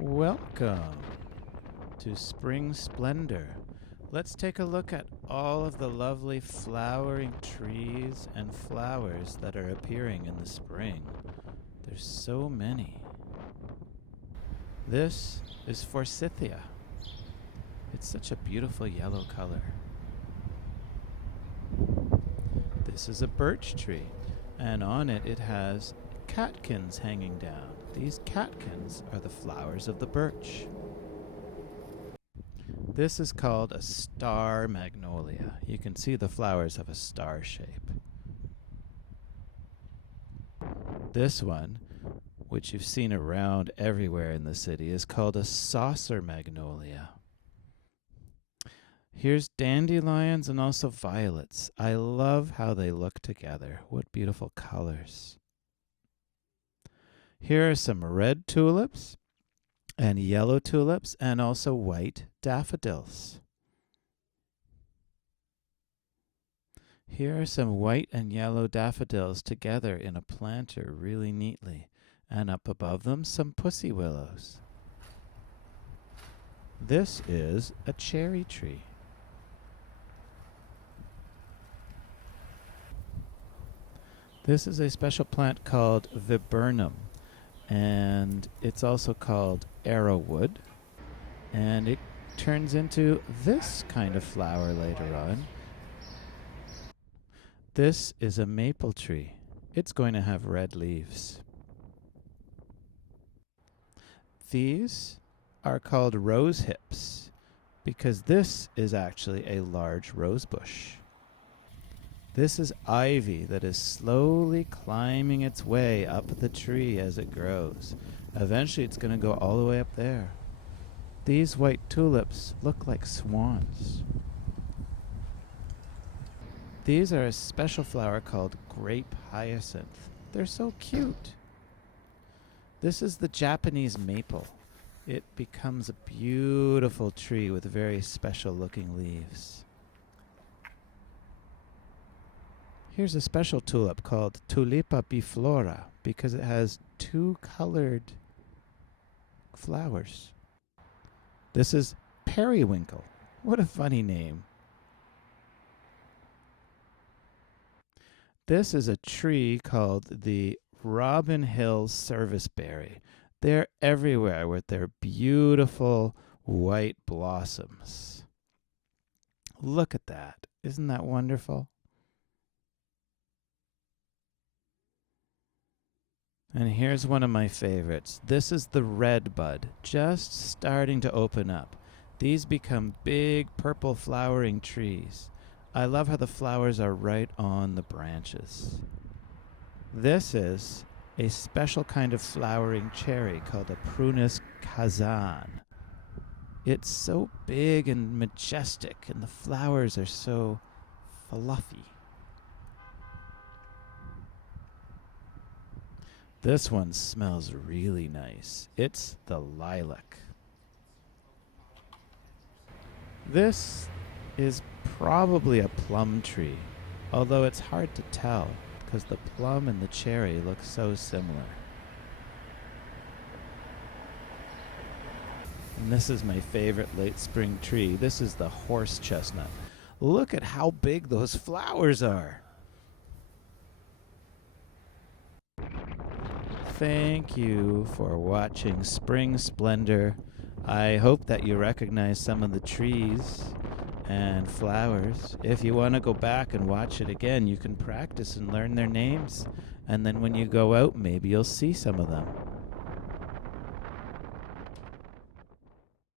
Welcome to Spring Splendor. Let's take a look at all of the lovely flowering trees and flowers that are appearing in the spring. There's so many. This is forsythia. It's such a beautiful yellow color. This is a birch tree, and on it it has catkins hanging down. These catkins are the flowers of the birch. This is called a star magnolia. You can see the flowers have a star shape. This one, which you've seen around everywhere in the city, is called a saucer magnolia. Here's dandelions and also violets. I love how they look together. What beautiful colors. Here are some red tulips and yellow tulips and also white daffodils. Here are some white and yellow daffodils together in a planter really neatly. And up above them, some pussy willows. This is a cherry tree. This is a special plant called viburnum, and it's also called arrowwood, and it turns into this kind of flower later on. This is a maple tree. It's going to have red leaves. These are called rose hips because this is actually a large rose bush. This is ivy that is slowly climbing its way up the tree as it grows. Eventually it's going to go all the way up there. These white tulips look like swans. These are a special flower called grape hyacinth. They're so cute. This is the Japanese maple. It becomes a beautiful tree with very special looking leaves. Here's a special tulip called Tulipa biflora because it has two colored flowers. This is periwinkle. What a funny name. This is a tree called the Robin Hill serviceberry. They're everywhere with their beautiful white blossoms. Look at that. Isn't that wonderful? And here's one of my favorites. This is the red bud, just starting to open up. These become big purple flowering trees. I love how the flowers are right on the branches. This is a special kind of flowering cherry called a Prunus kazan. It's so big and majestic, and the flowers are so fluffy. This one smells really nice. It's the lilac. This is probably a plum tree, although it's hard to tell because the plum and the cherry look so similar. And this is my favorite late spring tree. This is the horse chestnut. Look at how big those flowers are. Thank you for watching Spring Splendor. I hope that you recognize some of the trees and flowers. If you want to go back and watch it again, you can practice and learn their names. And then when you go out, maybe you'll see some of them.